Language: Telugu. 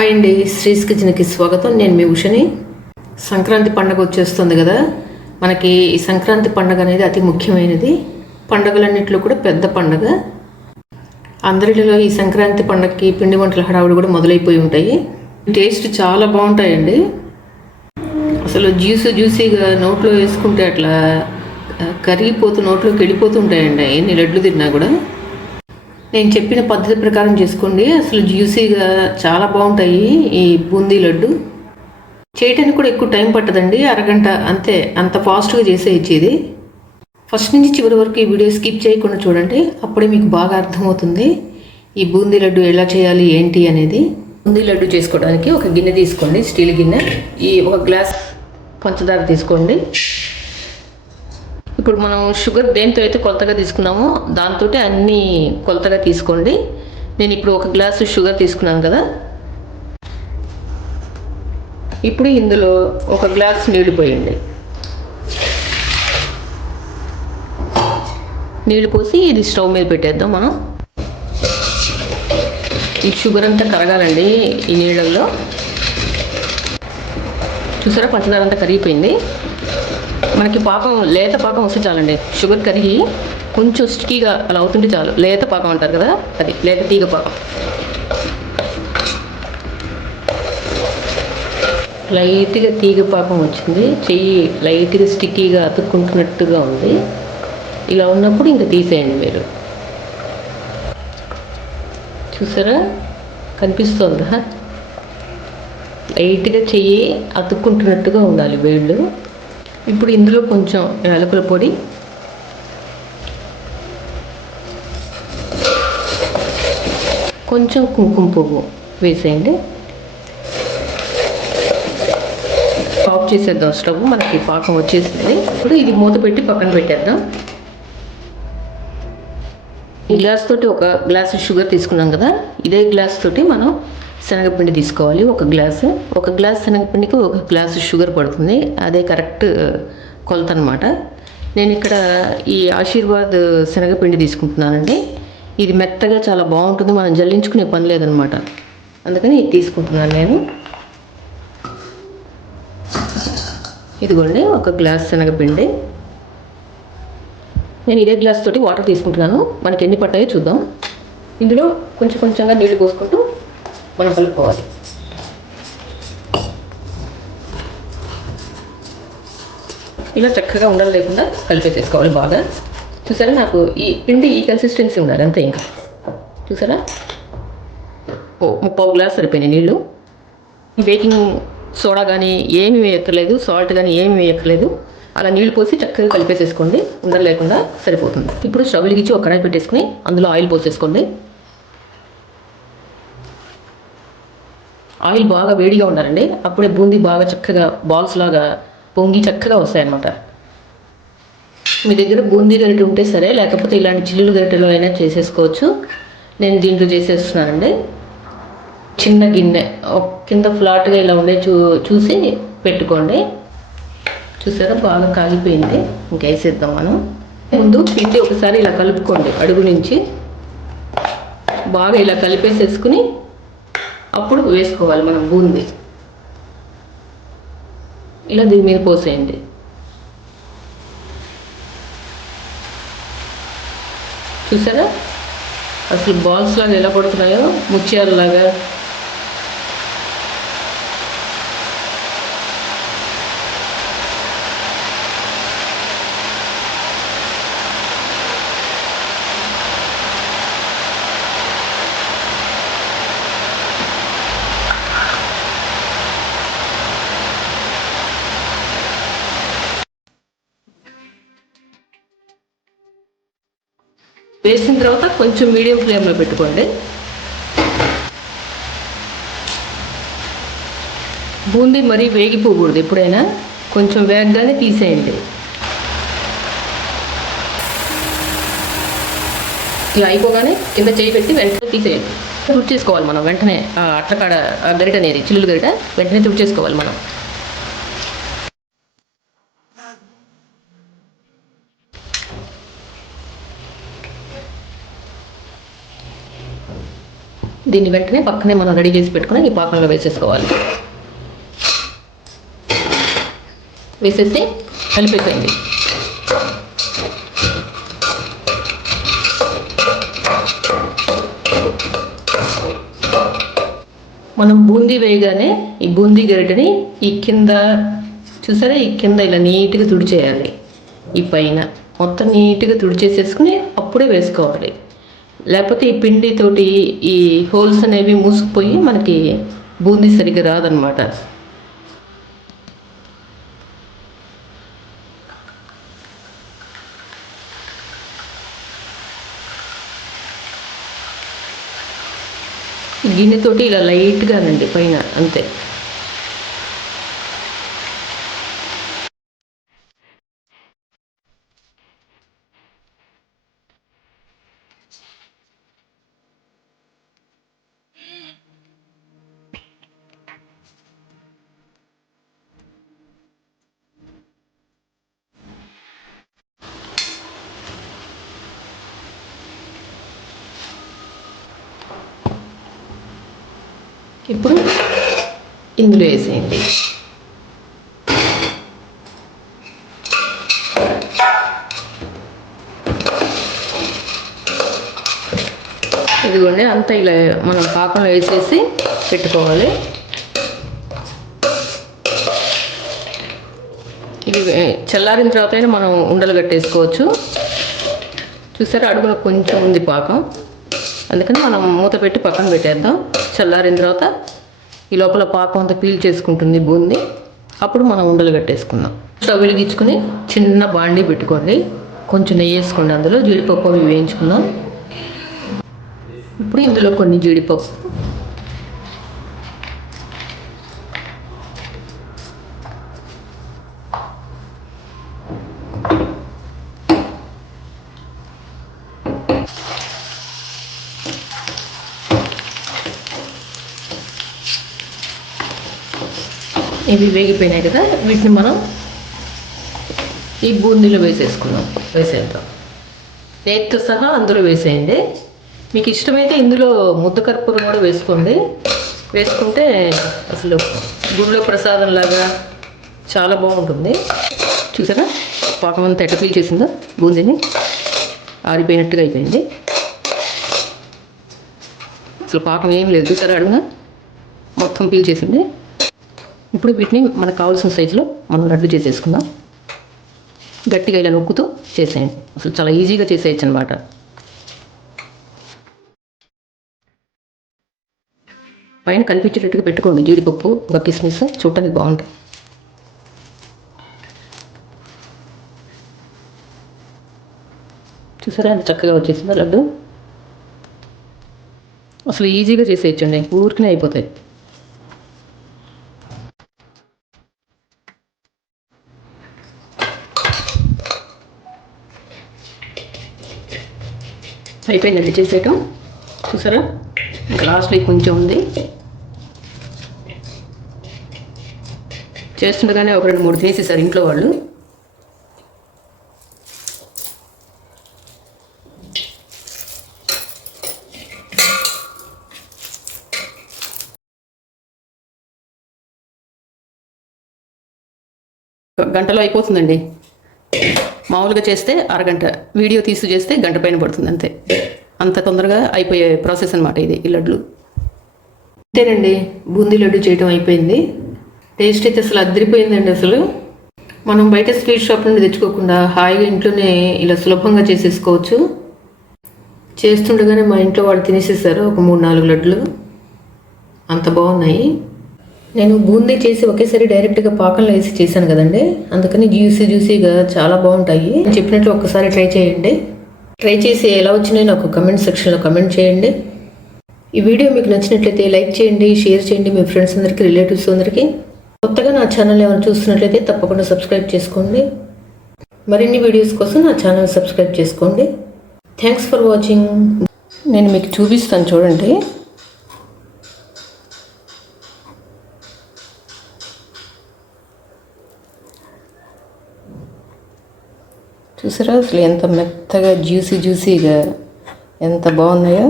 హాయ్ అండి శ్రీస్ కిచెన్కి స్వాగతం. నేను మీ ఉషని. సంక్రాంతి పండగ వచ్చేస్తుంది కదా. మనకి ఈ సంక్రాంతి పండగ అనేది అతి ముఖ్యమైనది. పండగలన్నింటిలో కూడా పెద్ద పండగ. అందరిలో ఈ సంక్రాంతి పండగకి పిండి వంటల హడావుడు కూడా మొదలైపోయి ఉంటాయి. టేస్ట్ చాలా బాగుంటాయండి. అసలు జ్యూస్ జ్యూసీగా నోట్లో వేసుకుంటే అట్లా కరిగిపోతూ నోట్లోకి వెళ్ళిపోతుంటాయండి ఎన్ని లడ్లు తిన్నా కూడా. నేను చెప్పిన పద్ధతి ప్రకారం చేసుకోండి. అసలు జ్యూసీగా చాలా బాగుంటాయి ఈ బూందీ లడ్డు. చేయటానికి కూడా ఎక్కువ టైం పట్టదండి. అరగంట అంతే అంత ఫాస్ట్గా చేసేయచ్చు ఇది ఫస్ట్ నుంచి చివరి వరకు ఈ వీడియో స్కిప్ చేయకుండా చూడండి. అప్పుడే మీకు బాగా అర్థమవుతుంది. ఈ బూందీ లడ్డు ఎలా చేయాలి ఏంటి అనేది. బూందీ లడ్డు చేసుకోవడానికి ఒక గిన్నె తీసుకోండి స్టీల్ గిన్నె. ఈ ఒక గ్లాస్ పంచదార తీసుకోండి. ఇప్పుడు మనం షుగర్ దేంతో అయితే కొలతగా తీసుకున్నామో దాంతో అన్నీ కొలతగా తీసుకోండి. నేను ఇప్పుడు ఒక గ్లాసు షుగర్ తీసుకున్నాను కదా. ఇప్పుడు ఇందులో ఒక గ్లాస్ నీళ్ళు పోయండి. నీళ్ళు పోసి ఇది స్టవ్ మీద పెట్టేద్దాం మనం. ఈ షుగర్ అంతా కరగాలండి ఈ నీళ్ళల్లో. చూసారా పంచదార అంతా కరిగిపోయింది. మనకి పాకం లేత పాకం వస్తే చాలండి. షుగర్ కరిగి కొంచెం స్టికీగా అలా అవుతుంటే చాలు. లేత పాకం అంటారు కదా అది లేత తీగ పాకం లైట్గా తీగ పాకం వచ్చింది. చెయ్యి లైట్గా స్టిక్కీగా అతుక్కుంటున్నట్టుగా ఉంది. ఇలా ఉన్నప్పుడు ఇంకా తీసేయండి మీరు. చూసారా? కనిపిస్తుందా? లైట్గా చెయ్యి అతుక్కుంటున్నట్టుగా ఉండాలి వేళ్ళు ఇప్పుడు ఇందులో కొంచెం యాలకుల పొడి. కొంచెం కుంకుమ పువ్వు వేసేయండి. ఆఫ్ చేసేద్దాం స్టవ్. మనకి పాకం వచ్చేసింది. ఇప్పుడు ఇది మూత పెట్టి పక్కన పెట్టేద్దాం. ఈ గ్లాస్ తోటి ఒక గ్లాస్ షుగర్ తీసుకున్నాం కదా ఇదే గ్లాస్ తోటి మనం శనగపిండి తీసుకోవాలి ఒక గ్లాసు. ఒక గ్లాస్ శనగపిండికి ఒక గ్లాసు షుగర్ పడుతుంది. అదే కరెక్ట్ కొలత అనమాట నేను ఇక్కడ ఈ ఆశీర్వాద్ శనగపిండి తీసుకుంటున్నానండి. ఇది మెత్తగా చాలా బాగుంటుంది. మనం జల్లించుకునే పని లేదనమాట అందుకని ఇది తీసుకుంటున్నాను నేను. ఇదిగోండి ఒక గ్లాస్ శనగపిండి. నేను ఇదే గ్లాస్ తోటి వాటర్ తీసుకుంటున్నాను. మనకి ఎన్ని పట్టాయో చూద్దాం. ఇందులో కొంచెం కొంచెంగా నీళ్ళు పోసుకుంటూ మనం కలుపుకోవాలి. ఇలా చక్కగా ఉండలు లేకుండా కలిపేసేసుకోవాలి బాగా. చూసారా నాకు ఈ పిండి ఈ కన్సిస్టెన్సీ ఉండాలి అంతే ఇంకా. చూసారా? ఓ ముప్పావు గ్లాస్ సరిపోయినాయి నీళ్ళు బేకింగ్ సోడా కానీ ఏమి వేయక్కర్లేదు సాల్ట్ కానీ ఏమి వేయక్కర్లేదు. అలా నీళ్ళు పోసి చక్కగా కలిపేసేసుకోండి. ఉండలు లేకుండా సరిపోతుంది. ఇప్పుడు స్టవ్ వెలిగించి ఒక కడాయి పెట్టేసుకుని అందులో ఆయిల్ పోసేసుకోండి. ఆయిల్ బాగా వేడిగా ఉండాలండి. అప్పుడే బూందీ బాగా చక్కగా బాల్స్ లాగా పొంగి చక్కగా వస్తాయన్నమాట. మీ దగ్గర బూందీ గరిటె ఉంటే సరే లేకపోతే ఇలాంటి చిల్లులు గరిటెలో అయినా చేసేసుకోవచ్చు. నేను దీంట్లో చేసేస్తున్నానండి. చిన్న గిన్నె కింద ఫ్లాట్గా ఇలా ఉండే చూ చూసి పెట్టుకోండి. చూసారా? బాగా కాగిపోయింది ఇంకా వేసేద్దాం మనం. ముందు పిండి ఒకసారి ఇలా కలుపుకోండి అడుగు నుంచి. బాగా ఇలా కలిపేసేసుకుని అప్పుడు వేసుకోవాలి మనం బూంది. ఇలా దీని మీద పోసేయండి. చూసారా? అసలు బాల్స్ లాగా ఎలా పడుతున్నాయో? ముత్యాలలాగా వేసిన తర్వాత కొంచెం మీడియం ఫ్లేమ్లో పెట్టుకోండి. బూందీ మరీ వేగిపోకూడదు ఎప్పుడైనా. కొంచెం వేగగానే తీసేయండి. ఇలా అయిపోగానే కింద చేయి పెట్టి వెంటనే తీసేయండి. తుడిచేసుకోవాలి మనం వెంటనే అట్లకాడ గరిట అనేది చిల్లులు గరిట వెంటనే తుడిచేసుకోవాలి మనం. దీన్ని వెంటనే పక్కనే మనం రెడీ చేసి పెట్టుకుని ఈ పాకంలో వేసేసుకోవాలి. వేసేసి కలిపేసేయండి. మనం బూందీ వేయగానే ఈ బూందీ గరిటని ఈ కింద చూసారా? ఈ కింద ఇలా నీట్గా తుడిచేయాలి. ఈ పైన మొత్తం నీట్గా తుడిచేసేసుకుని అప్పుడే వేసుకోవాలి. లేకపోతే ఈ పిండితోటి ఈ హోల్స్ అనేవి మూసుకుపోయి మనకి బూందీ సరిగ్గా రాదనమాట గిన్నెతోటి ఇలా లైట్గానండి పైన అంతే. ఇప్పుడు ఇందులో వేసేయండి. ఇదిగోండి అంతా ఇలా మనం పాకంలో వేసేసి పెట్టుకోవాలి. ఇది చల్లారిన తర్వాత అయినా మనం ఉండలు కట్టేసుకోవచ్చు. చూసారా అడుగులో కొంచెం ఉంది పాకం. అందుకని మనం మూత పెట్టి పక్కన పెట్టేద్దాం. చల్లారిన తర్వాత ఈ లోపల పాకం అంతా పీల్ చేసుకుంటుంది బూంది. అప్పుడు మనం ఉండలు కట్టేసుకుందాం. స్టవ్ వెలిగించుకుని చిన్న బాండీ పెట్టుకోండి. కొంచెం నెయ్యి వేసుకోండి అందులో. జీడిపప్పు అవి వేయించుకుందాం. ఇప్పుడు ఇందులో కొన్ని జీడిపప్పు ఇవి వేగిపోయినాయి కదా వీటిని మనం ఈ బూందీలో వేసేసుకుందాం. వేసేద్దాం. నేతితో సహా అందులో వేసేయండి. మీకు ఇష్టమైతే ఇందులో ముద్ద కర్పూరం కూడా వేసుకోండి. వేసుకుంటే అసలు గుడిలో ప్రసాదం లాగా చాలా బాగుంటుంది. చూసారా? పాకం అంతా ఎట్ట పీల్ చేసిందో బూందీని? ఆరిపోయినట్టుగా అయిపోయింది. అసలు పాకం ఏం లేదు. చూసారా? అడుగున? మొత్తం పీల్ చేసింది. ఇప్పుడు వీటిని మనకు కావాల్సిన సైజులో మనం లడ్డు చేసేసుకుందాం. గట్టిగా ఇలా నొక్కుతూ చేసేయండి. అసలు చాలా ఈజీగా చేసేయచ్చు అనమాట పైన కనిపించేటట్టుగా పెట్టుకోండి. జీడిపప్పు ఒక కిస్మిస్ చూడటానికి బాగుంటుంది. చూసారా ఎంత చక్కగా వచ్చేసిందా లడ్డు? అసలు ఈజీగా చేసేయచ్చండి. ఊరికనే అయిపోతాయి. అయిపోయిందండి చేసేయటం. చూసారా? ఇంకా లాస్ట్లో కొంచెం ఉంది. చేస్తుండగానే ఒక రెండు మూడు తినేసేసారు ఇంట్లో వాళ్ళు. గంటలో అయిపోతుందండి. మామూలుగా చేస్తే అరగంట వీడియో తీసి చేస్తే గంట పైన పడుతుంది అంతే. అంత తొందరగా అయిపోయే ప్రాసెస్ అనమాట ఇది ఈ లడ్లు. అంతేనండి బూందీ లడ్డు చేయడం అయిపోయింది. టేస్ట్ అయితే అసలు అద్దరిపోయిందండి అసలు. మనం బయట స్వీట్ షాప్ నుండి తెచ్చుకోకుండా హాయిగా ఇంట్లోనే ఇలా సులభంగా చేసేసుకోవచ్చు. చేస్తుండగానే మా ఇంట్లో వాళ్ళు తినేసేసారు ఒక మూడు నాలుగు లడ్లు. అంత బాగున్నాయి. నేను బూందీ చేసి ఒకేసారి డైరెక్ట్గా పాకంలో వేసి చేశాను కదండి. అందుకని జ్యూసీ జ్యూసీగా చాలా బాగుంటాయి. చెప్పినట్లు ఒక్కసారి ట్రై చేయండి. ట్రై చేసి ఎలా వచ్చినాయో నాకు కమెంట్ సెక్షన్లో కమెంట్ చేయండి. ఈ వీడియో మీకు నచ్చినట్లయితే లైక్ చేయండి షేర్ చేయండి మీ ఫ్రెండ్స్ అందరికీ రిలేటివ్స్ అందరికీ. కొత్తగా నా ఛానల్ ఏమైనా చూస్తున్నట్లయితే తప్పకుండా సబ్స్క్రైబ్ చేసుకోండి. మరిన్ని వీడియోస్ కోసం నా ఛానల్ సబ్స్క్రైబ్ చేసుకోండి. Thanks for watching. నేను మీకు చూపిస్తాను చూడండి. చూసారా అసలు ఎంత మెత్తగా జ్యూసీ జ్యూసీగా ఎంత బాగున్నాయో